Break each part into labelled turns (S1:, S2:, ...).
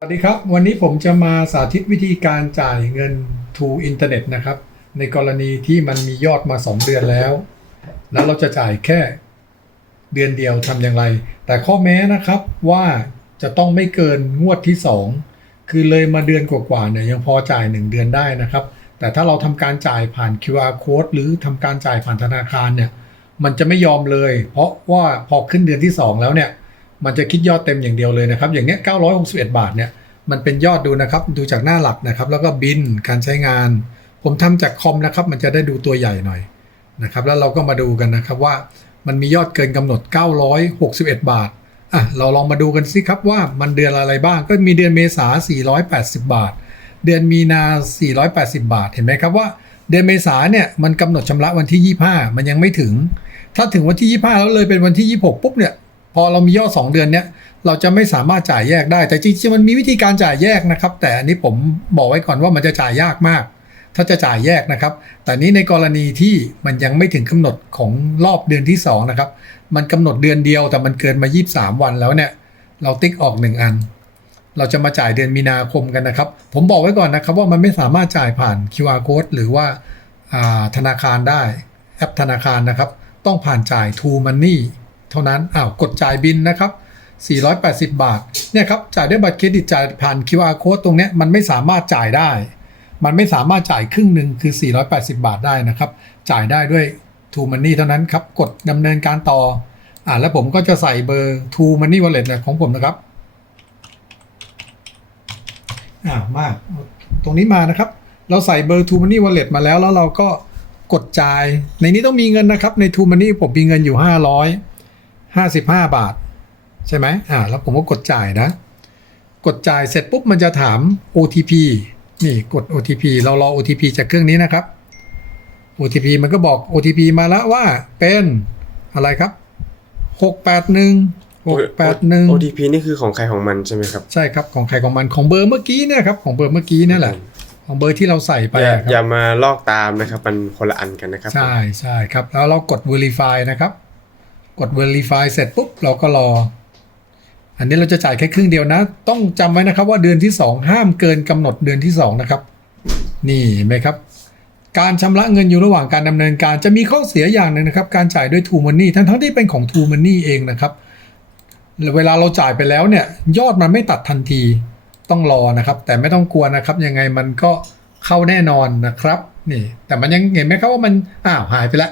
S1: สวัสดีครับ วันนี้ผมจะมาสาธิตวิธีการจ่ายเงิน to อินเทอร์เน็ตนะครับ ในกรณีที่มันมียอดมา 2 เดือนแล้ว แล้วเราจะจ่ายแค่เดือนเดียวทำอย่างไร แต่ข้อแม้นะครับว่าจะต้องไม่เกินงวดที่ 2 คือเลยมาเดือนกว่าๆเนี่ยยังพอจ่าย 1 เดือนได้นะครับ แต่ถ้าเราทำการจ่ายผ่าน QR code หรือทำการจ่ายผ่านธนาคารเนี่ยมันจะไม่ยอมเลย เพราะว่าพอขึ้นเดือนที่ 2 แล้วเนี่ย มันจะคิดยอดเต็มอย่างเดียวเลยนะครับ อย่างเนี้ย961 บาทเนี่ยมันเป็นยอดดูนะครับ ดูจากหน้าหลักนะครับ แล้วก็บินการใช้งาน ผมทำจากคอมนะครับ มันจะได้ดูตัวใหญ่หน่อยนะครับ แล้วเราก็มาดูกันนะครับว่ามันมียอดเกินกำหนด 961 บาทอะเราลองมาดูกันสิครับว่ามันเดือนอะไรบ้าง ก็มีเดือนเมษา480 บาท เดือนมีนา 480 บาท เห็นไหมครับว่า เดือนเมษาเนี่ยมันกำหนดชำระวันที่ 25 มันยังไม่ถึง ถ้าถึงวันที่ 25 แล้วเลยเป็นวันที่ 26 ปุ๊บเนี่ย อเรามียอด 2 เดือนเนี้ยเราจะไม่สามารถจ่ายแยกได้ แต่จริงๆมันมีวิธีการจ่ายแยกนะครับ แต่อันนี้ผมบอกไว้ก่อนว่ามันจะจ่ายยากมาก ถ้าจะจ่ายแยกนะครับ แต่นี้ในกรณีที่มันยังไม่ถึงกำหนดของรอบเดือนที่2นะครับมันกำหนดเดือนเดียวแต่มันเกินมา 23 วันแล้วเนี่ยเราติ๊กออก 1 อัน เราจะมาจ่ายเดือนมีนาคมกันนะครับ ผมบอกไว้ก่อนนะครับ ว่ามันไม่สามารถจ่ายผ่าน QR code หรือว่าาธนาคารได้แอปธนาคารนะครับ ต้องผ่านจ่าย True Money เท่านั้นอ้าวกดจ่ายบินนะครับ 480 บาทเนี่ยครับจ่ายด้วยบัตรเครดิตจ่ายผ่าน QR code ตรงเนี้ยมันไม่สามารถจ่ายได้ มันไม่สามารถจ่ายครึ่งหนึ่งคือ 480 บาทได้นะครับ จ่ายได้ด้วย True Money เท่านั้นครับ กดดำเนินการต่ออ่าแล้วผมก็จะใส่เบอร์ True Money Wallet เนี่ยของผมนะครับอ่ามาตรงนี้มานะครับ เราใส่เบอร์ True Money Wallet มาแล้วแล้วเราก็กดจ่าย ในนี้ต้องมีเงินนะครับ ใน True Money ผมมีเงินอยู่ 55 บาท ใช่ไหมอ่าแล้วผมก็กดจ่ายนะ กดจ่ายเสร็จปุ๊บมันจะถาม OTP นี่กด OTP เรารอ OTP จากเครื่องนี้นะครับ OTP มันก็บอก OTP มาแล้วว่าเป็นอะไรครับ 681 681
S2: OTP นี่คือของใครของมันใช่ไหมครับ
S1: ใช่ครับของใครของมันของเบอร์เมื่อกี้เนี่ยครับของเบอร์เมื่อกี้นั่นแหละของเบอร์ที่เราใส่ไป
S2: อย่า
S1: อ
S2: ย่ามาลอกตามนะครับ มันคนละอันกันนะครับ
S1: ใช่ใช่ครับ แล้วเรากด verify นะครับ กด verify เสร็จปุ๊บเราก็รอ อันนี้เราจะจ่ายแค่ครึ่งเดียวนะ ต้องจำไว้นะครับว่าเดือนที่ 2 ห้ามเกินกำหนดเดือนที่ 2 นะครับ นี่เห็นไหมครับ การชำระเงินอยู่ระหว่างการดำเนินการจะมีข้อเสียอย่างหนึ่งนะครับ การจ่ายด้วย True Money ทั้งทั้งที่เป็นของ True Money เองนะครับ เวลาเราจ่ายไปแล้วเนี่ยยอดมันไม่ตัดทันทีต้องรอนะครับ แต่ไม่ต้องกลัวนะครับ ยังไงมันก็เข้าแน่นอนนะครับ นี่ แต่มันยังเห็นไหมครับว่ามันอ้าวหายไปแล้ว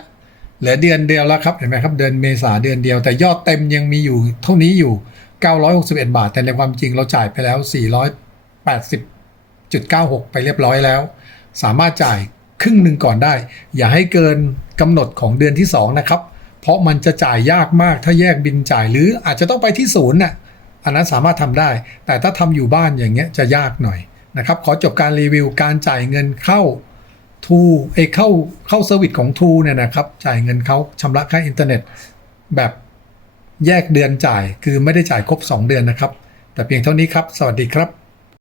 S1: เหลือเดือนเดียวแล้วครับเห็นไหมครับเดือนเมษาเดือนเดียว แต่ยอดเต็มยังมีอยู่ เท่านี้อยู่ 961 บาท แต่ในความจริงเราจ่ายไปแล้ว 480.96 ไปเรียบร้อยแล้ว สามารถจ่ายครึ่งหนึ่งก่อนได้ อย่าให้เกินกำหนดของเดือนที่ 2 นะครับ เพราะมันจะจ่ายยากมากถ้าแยกบินจ่ายหรืออาจจะต้องไปที่ศูนย์น่ะอันนั้นสามารถทำได้ แต่ถ้าทำอยู่บ้านอย่างเงี้ยจะยากหน่อยนะครับขอจบการรีวิวการจ่ายเงินเข้า ทูเอเข้าเข้าเซอร์วิสของทูเนี่ยนะครับจ่ายเงินเขาชำระค่าอินเทอร์เน็ต แบบแยกเดือนจ่ายคือไม่ได้จ่ายครบ 2 เดือนนะครับ แต่เพียงเท่านี้ครับ สวัสดีครับ